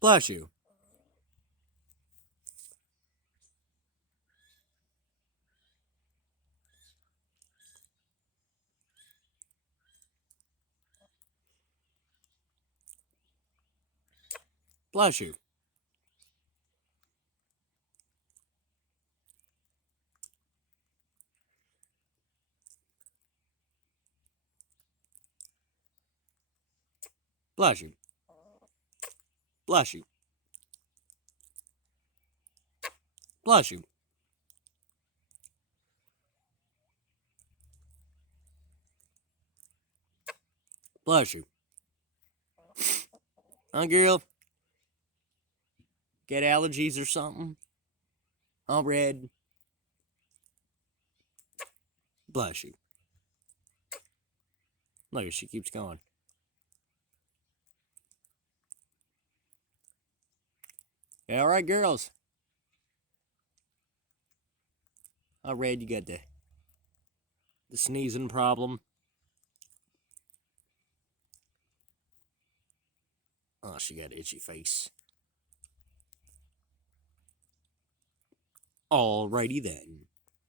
Bless you. Bless you. Bless you. Bless you. Bless you. Bless you. Huh, girl? Get allergies or something? Huh, Red? Bless you. Look, she keeps going. Yeah, all right, girls. Huh, Red, you got the sneezing problem. Oh, she got an itchy face. Alrighty then.